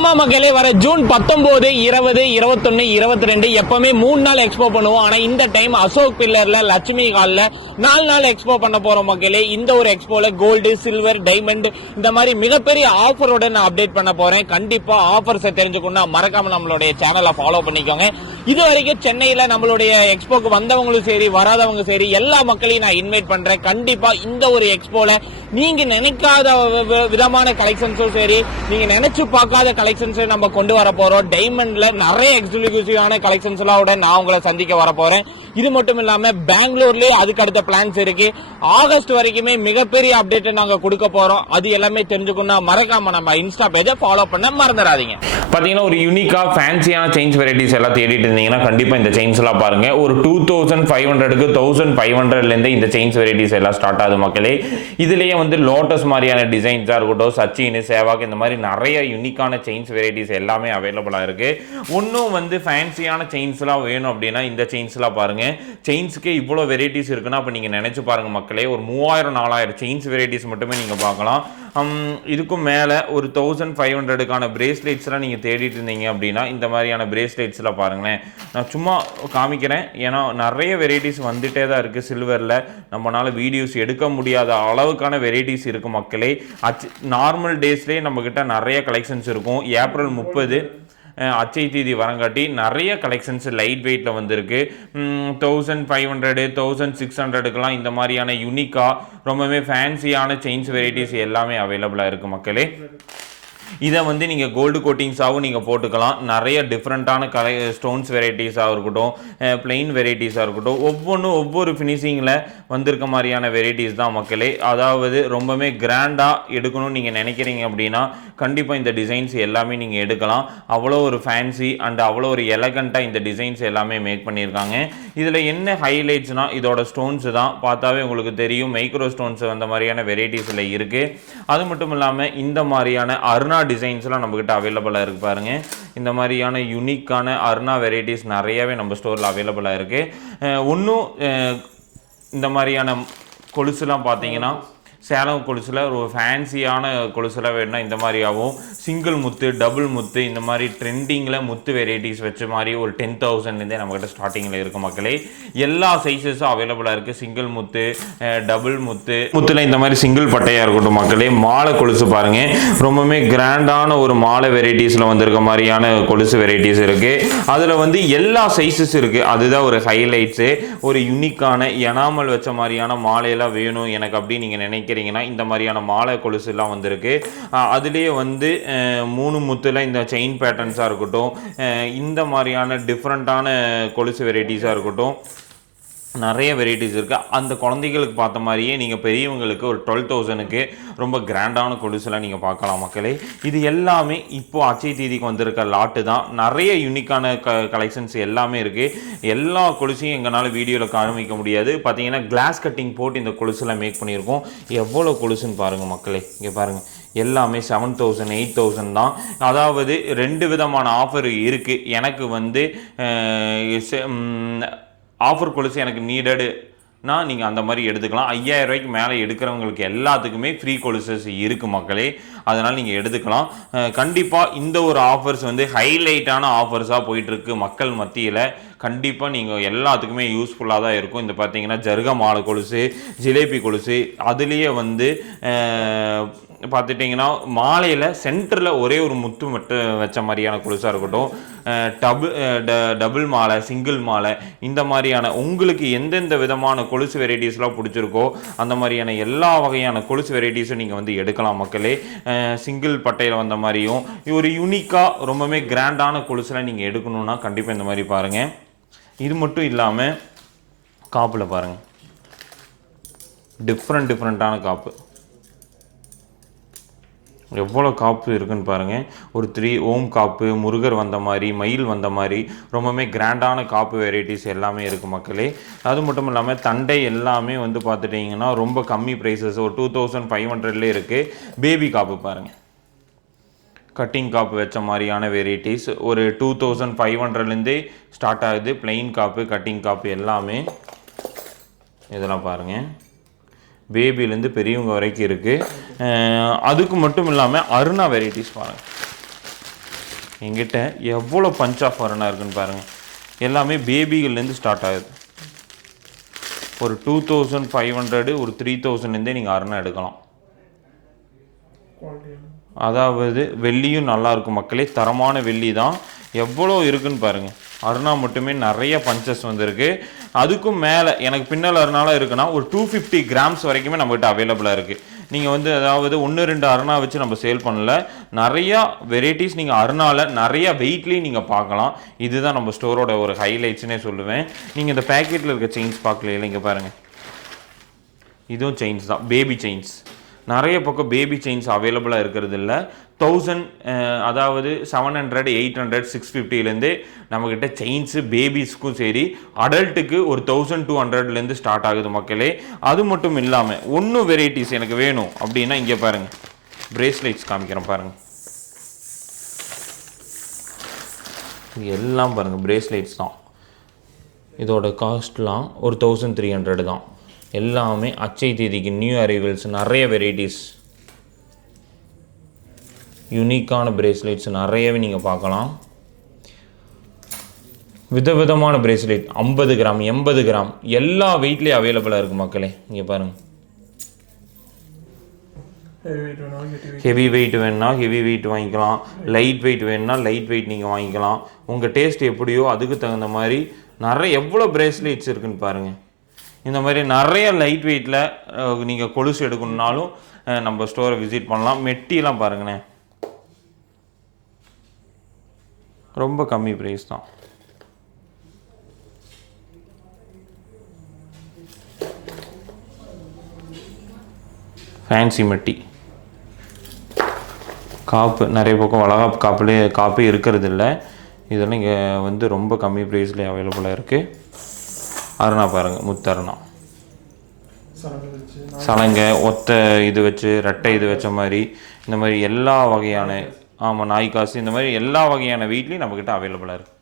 ஆமா மக்களே, வர ஜூன் 19, 20, 21, 22 எப்பவுமே 3 நாள் எக்ஸ்போ பண்ணுவோம். ஆனா இந்த டைம் அசோக் பில்லர்ல லட்சுமி ஹால்ல 4 நாள் எக்ஸ்போ பண்ண போறோம் மக்களே. இந்த ஒரு எக்ஸ்போல கோல்டு, சில்வர், டைமண்ட் இந்த மாதிரி மிகப்பெரிய ஆஃபரோட நான் அப்டேட் பண்ண போறேன். கண்டிப்பா ஆஃபர்ஸை தெரிஞ்சுக்கணும், மறக்காம நம்மளுடைய சேனலை ஃபாலோ பண்ணிக்கோங்க. இது வரைக்கும் சென்னையில நம்மளுடைய எக்ஸ்போக்கு வந்தவங்களும் சரி, வராதவங்க சரி, எல்லா மக்களையும் நான் இன்வைட் பண்றேன். கண்டிப்பா இந்த ஒரு எக்ஸ்போல நீங்க நினைக்காத விதமான கலெக்ஷன்ஸும் சரி, நீங்க நினைச்சு பார்க்காத கலெக்ஷன்ஸ் நம்ம கொண்டு வர போறோம். டைமண்ட்ல நிறைய எக்ஸ்க்ளூசிவான கலெக்ஷன்ஸ் எல்லாம் நான் உங்களை சந்திக்க வர போறேன். இது மட்டும் இல்லாம பெங்களூர்லயே அதுக்கு அடுத்த பிளான்ஸ் இருக்கு. ஆகஸ்ட் வரைக்குமே மிகப்பெரிய அப்டேட் நாங்க கொடுக்க போறோம். அது எல்லாமே தெரிஞ்சுக்கணும், மறக்காம நம்ம இன்ஸ்டா பேஜை ஃபாலோ பண்ண மறந்துடாதீங்க. பாத்தீங்கன்னா ஒரு யூனிக்கா ஃபேன்சியான செயின்ஸ் வெரைட்டிஸ் எல்லாம் தேடிட்டு இருந்தீங்கன்னா கண்டிப்பா இந்த செயின்ஸ் எல்லாம் பாருங்க. ஒரு 2500க்கு 1500ல இருந்து இந்த செயின்ஸ் வெரைட்டிஸ் எல்லாம் ஸ்டார்ட் ஆகுது மக்களே. இதுலயே வந்து லோட்டஸ் மாதிரியான டிசைன்ஸா இருக்கட்டும், சச்சின், சேவாக் இந்த மாதிரி நிறைய யூனிக்கான செயின்ஸ் வெரைட்டிஸ் எல்லாமே அவைலபிளா இருக்கு. இன்னும் வந்து ஃபேன்சியான செயின்ஸ் எல்லாம் வேணும் அப்படின்னா இந்த செயின்ஸ் எல்லாம் பாருங்க. செயின்ஸ்க்கே இவ்வளோ வெரைட்டிஸ் இருக்குன்னா அப்போ நீங்கள் நினைச்சு பாருங்க மக்களே. ஒரு 3000-4000 செயின்ஸ் வெரைட்டிஸ் மட்டுமே நீங்கள் பார்க்கலாம். இதுக்கும் மேலே ஒரு 1500க்கான பிரேஸ்லெட்ஸ்லாம் நீங்கள் தேடிட்டு இருந்தீங்க அப்படின்னா இந்த மாதிரியான பிரேஸ்லெட்ஸ்லாம் பாருங்களேன். நான் சும்மா காமிக்கிறேன், ஏன்னா நிறைய வெரைட்டிஸ் வந்துட்டே தான் இருக்குது. சில்வரில் நம்மளால் வீடியோஸ் எடுக்க முடியாத அளவுக்கான வெரைட்டிஸ் இருக்குது மக்களே. நார்மல் டேஸ்லேயே நம்மக்கிட்ட நிறைய கலெக்ஷன்ஸ் இருக்கும். ஏப்ரல் 30 அச்சை தீதி வரங்காட்டி நிறைய கலெக்ஷன்ஸ் லைட் வெயிட்டில் வந்திருக்கு. 1500, 1600க்கெலாம் இந்த மாதிரியான யூனிக்காக ரொம்பவே ஃபேன்சியான செயின்ஸ் வெரைட்டிஸ் எல்லாமே அவைலபிளாக இருக்குது மக்களே. இதை வந்து நீங்கள் கோல்டு கோட்டிங்ஸாகவும் நீங்கள் போட்டுக்கலாம். நிறைய டிஃப்ரெண்ட்டான ஸ்டோன்ஸ் வெரைட்டிஸாக இருக்கட்டும், பிளெயின் வெரைட்டிஸாக இருக்கட்டும், ஒவ்வொன்றும் ஒவ்வொரு ஃபினிஷிங்கில் வந்திருக்க மாதிரியான வெரைட்டிஸ் தான் மக்களே. அதாவது ரொம்பவே கிராண்டாக எடுக்கணும்னு நீங்கள் நினைக்கிறீங்க அப்படின்னா கண்டிப்பாக இந்த டிசைன்ஸ் எல்லாமே நீங்கள் எடுக்கலாம். அவ்வளோ ஒரு ஃபேன்சி அண்ட் அவ்வளோ ஒரு எலகண்ட்டாக இந்த டிசைன்ஸ் எல்லாமே மேக் பண்ணியிருக்காங்க. இதில் என்ன ஹைலைட்ஸ்னால் இதோட ஸ்டோன்ஸ் தான். பார்த்தாவே உங்களுக்கு தெரியும், மைக்ரோ ஸ்டோன்ஸ் அந்த மாதிரியான வெரைட்டிஸில் இருக்குது. அது மட்டும் இல்லாமல் இந்த மாதிரியான அருணா டிசைன்ஸ்லாம் நம்மக்கிட்ட அவைலபிளாக இருக்குது பாருங்க. இந்த மாதிரியான யூனிக்கான அருணா வெரைட்டிஸ் நிறையவே நம்ம ஸ்டோரில் அவைலபிளாக இருக்குது. இன்னும் இந்த மாதிரியான கொலுசுலாம் பார்த்தீங்கன்னா சேலம் கொலுசில் ஒரு ஃபேன்சியான கொலுசில் வேணுன்னா இந்த மாதிரியாகவும், சிங்கிள் முத்து, டபுள் முத்து, இந்த மாதிரி ட்ரெண்டிங்கில் முத்து வெரைட்டிஸ் வச்ச மாதிரி ஒரு 10,000லேருந்தே நம்மக்கிட்ட ஸ்டார்டிங்கில் இருக்குது மக்களே. எல்லா சைஸஸும் அவைலபிளாக இருக்குது. சிங்கிள் முத்து, டபுள் முத்தில் இந்த மாதிரி சிங்கிள் பட்டையாக இருக்கட்டும் மக்களே. மாலை கொலுசு பாருங்கள், ரொம்பவுமே கிராண்டான ஒரு மாலை வெரைட்டிஸில் வந்திருக்க மாதிரியான கொலுசு வெரைட்டிஸ் இருக்குது. அதில் வந்து எல்லா சைஸஸ் இருக்குது. அதுதான் ஒரு ஹைலைட்ஸு. ஒரு யூனிக்கான எனாமல் வச்ச மாதிரியான மாலையெல்லாம் வேணும் எனக்கு அப்படின்னு நீங்கள் நினைக்கிறீங்கன்னா இந்த மாதிரியான மாலை கொலுசு எல்லாம் வந்திருக்கு. அதுலேயே வந்து 3 முத்துல இந்த செயின் பேட்டர்ன்ஸாக இருக்கட்டும், இந்த மாதிரியான டிஃப்ரெண்ட்டான கொலுசு வெரைட்டிஸாக இருக்கட்டும், நிறைய வெரைட்டிஸ் இருக்குது. அந்த குழந்தைகளுக்கு பார்த்த மாதிரியே நீங்கள் பெரியவங்களுக்கு ஒரு 12,000க்கு ரொம்ப கிராண்டான கொலுசெல்லாம் நீங்கள் பார்க்கலாம் மக்களே. இது எல்லாமே இப்போது அச்சை தீதிக்கு வந்திருக்க லாட்டு தான். நிறைய யூனிக்கான கலெக்ஷன்ஸ் எல்லாமே இருக்குது. எல்லா கொலுசையும் எங்களால் வீடியோவில் காமிக்க முடியாது. பார்த்தீங்கன்னா கிளாஸ் கட்டிங் போட்டு இந்த கொலுசெல்லாம் மேக் பண்ணியிருக்கோம். எவ்வளோ கொலுசுன்னு பாருங்கள் மக்களே. இங்கே பாருங்கள், எல்லாமே 7,000, 8,000 தான். அதாவது 2 விதமான ஆஃபர் இருக்குது. எனக்கு வந்து ஆஃபர் கொலுசு எனக்கு நீடடுனா நீங்கள் அந்த மாதிரி எடுத்துக்கலாம். 5,000 ரூபாய்க்கு மேலே எடுக்கிறவங்களுக்கு எல்லாத்துக்குமே ஃப்ரீ கொலுசஸ் இருக்குது மக்களே. அதனால் நீங்கள் எடுத்துக்கலாம். கண்டிப்பாக இந்த ஒரு ஆஃபர்ஸ் வந்து ஹைலைட்டான ஆஃபர்ஸாக போயிட்டுருக்கு மக்கள் மத்தியில். கண்டிப்பாக நீங்கள் எல்லாத்துக்குமே யூஸ்ஃபுல்லாக தான் இருக்கும். இந்த பார்த்தீங்கன்னா ஜருக மாலை கொலுசு, ஜிலேபி கொலுசு, அதுலேயே வந்து பார்த்துட்டிங்கன்னா மாலையில் சென்டரில் ஒரே ஒரு முத்து மட்டும் வச்ச மாதிரியான கொலுசாக இருக்கட்டும், டபுள் மாலை, சிங்கிள் மாலை, இந்த மாதிரியான உங்களுக்கு எந்தெந்த விதமான கொலுசு வெரைட்டிஸ்லாம் பிடிச்சிருக்கோ அந்த மாதிரியான எல்லா வகையான கொலுசு வெரைட்டிஸும் நீங்கள் வந்து எடுக்கலாம் மக்களே. சிங்கிள் பட்டையில் வந்த மாதிரியும் ஒரு யூனிக்காக ரொம்பவே கிராண்டான கொலுசுலாம் நீங்கள் எடுக்கணுன்னா கண்டிப்பாக இந்த மாதிரி பாருங்கள். இது மட்டும் இல்லாமல் காப்பில் பாருங்கள், டிஃப்ரெண்ட்டான காப்பு. எவ்வளோ காப்பு இருக்குன்னு பாருங்கள். ஒரு 3 ஓம் காப்பு, முருகர் வந்த மாதிரி, மயில் வந்த மாதிரி ரொம்பவே கிராண்டான காப்பு வெரைட்டிஸ் எல்லாமே இருக்குது மக்களே. அது மட்டும் இல்லாமல் தண்டை எல்லாமே வந்து பார்த்துட்டிங்கன்னா ரொம்ப கம்மி ப்ரைஸஸ், ஒரு 2,500லே இருக்குது. பேபி காப்பு பாருங்கள், கட்டிங் காப்பு வச்ச மாதிரியான வெரைட்டிஸ் ஒரு 2,500லேருந்தே ஸ்டார்ட் ஆகுது. பிளெயின் காப்பு, கட்டிங் காப்பு எல்லாமே இதெல்லாம் பாருங்கள். பேபிலேருந்து பெரியவங்க வரைக்கும் இருக்குது. அதுக்கு மட்டும் இல்லாமல் அருணா வெரைட்டிஸ் பாருங்கள். எங்கிட்ட எவ்வளோ பஞ்ச் ஆஃப் அரணா இருக்குன்னு பாருங்கள். எல்லாமே பேபிகள்லேருந்து ஸ்டார்ட் ஆகுது. ஒரு 2500 ஒரு 3000லேருந்தே நீங்கள் அரணா எடுக்கலாம். அதாவது வெள்ளியும் நல்லா இருக்கும் மக்களே, தரமான வெள்ளி தான். எவ்வளோ இருக்குன்னு பாருங்கள். அருணா மட்டுமே நிறைய பஞ்சஸ் வந்திருக்கு. அதுக்கும் மேலே எனக்கு பின்னால் அருணாலாம் இருக்குன்னா ஒரு 250 கிராம்ஸ் வரைக்குமே நம்மகிட்ட அவைலபிளாக இருக்குது. நீங்கள் வந்து அதாவது 1-2 அருணா வச்சு நம்ம சேல் பண்ணல, நிறையா வெரைட்டிஸ் நீங்கள் அருணாவில் நிறைய வெயிட்லேயும் நீங்கள் பார்க்கலாம். இதுதான் நம்ம ஸ்டோரோட ஒரு ஹைலைட்ஸ்னே சொல்லுவேன். நீங்கள் இந்த பேக்கெட்டில் இருக்க செயின்ஸ் பார்க்கல, இங்கே பாருங்கள், இதுவும் செயின்ஸ் தான், பேபி செயின்ஸ். நிறைய பக்கம் பேபி செயின்ஸ் அவைலபிளாக இருக்கிறது இல்லை. 1000 அதாவது 700 800 650லேருந்தே நம்மக்கிட்ட செயின்ஸு பேபிஸ்க்கும் சரி அடல்ட்டுக்கு ஒரு 1200லேருந்து ஸ்டார்ட் ஆகுது மக்களே. அது மட்டும் இல்லாமல் ஒன்றும் வெரைட்டிஸ் எனக்கு வேணும் அப்படின்னா இங்கே பாருங்கள், பிரேஸ்லெட்ஸ் காமிக்கிறேன் பாருங்கள். எல்லாம் பாருங்கள் பிரேஸ்லெட்ஸ் தான். இதோட காஸ்ட்லாம் ஒரு 1300 தான். எல்லாமே அச்சை தேதிக்கு நியூ அரைவல்ஸ், நிறைய வெரைட்டிஸ், யூனிக்கான பிரேஸ்லெட்ஸ் நிறையவே நீங்கள் பார்க்கலாம். விதவிதமான பிரேஸ்லெட் 50 கிராம் 80 கிராம் எல்லா வெயிட்லேயும் அவைலபிளாக இருக்குது மக்களே. இங்கே பாருங்கள், ஹெவி வெயிட் வேணுன்னா ஹெவி வெயிட் வாங்கிக்கலாம், லைட் வெயிட் வேணுன்னா லைட் வெயிட் நீங்கள் வாங்கிக்கலாம். உங்கள் டேஸ்ட் எப்படியோ அதுக்கு தகுந்த மாதிரி நிறைய எவ்வளோ பிரேஸ்லெட்ஸ் இருக்குன்னு பாருங்கள். இந்த மாதிரி நிறைய லைட் வெயிட்டில் நீங்கள் கொலுசு எடுக்கணுன்னாலும் நம்ம ஸ்டோரை விசிட் பண்ணலாம். மெட்டிலாம் பாருங்கண்ணே, ரொம்ப கம்மி ப்ரைஸ் தான். ஃபேன்சி மெட்டி காப்பு நிறைய பக்கம் வளகாப்பு காப்பே இருக்கிறது இல்லை. இதெல்லாம் இங்கே வந்து ரொம்ப கம்மி ப்ரைஸ்லேயே அவைலபிளாக இருக்குது. அருணா பாருங்கள், முத்தருணா, சலங்கை, ஒத்த இது வச்சு ரெட்டை இது வச்ச மாதிரி இந்த மாதிரி எல்லா வகையான, ஆமாம் நாய் காசு, இந்த மாதிரி எல்லா வகையான வீட்லேயும் நம்மக்கிட்ட அவைலபிளாக இருக்குது.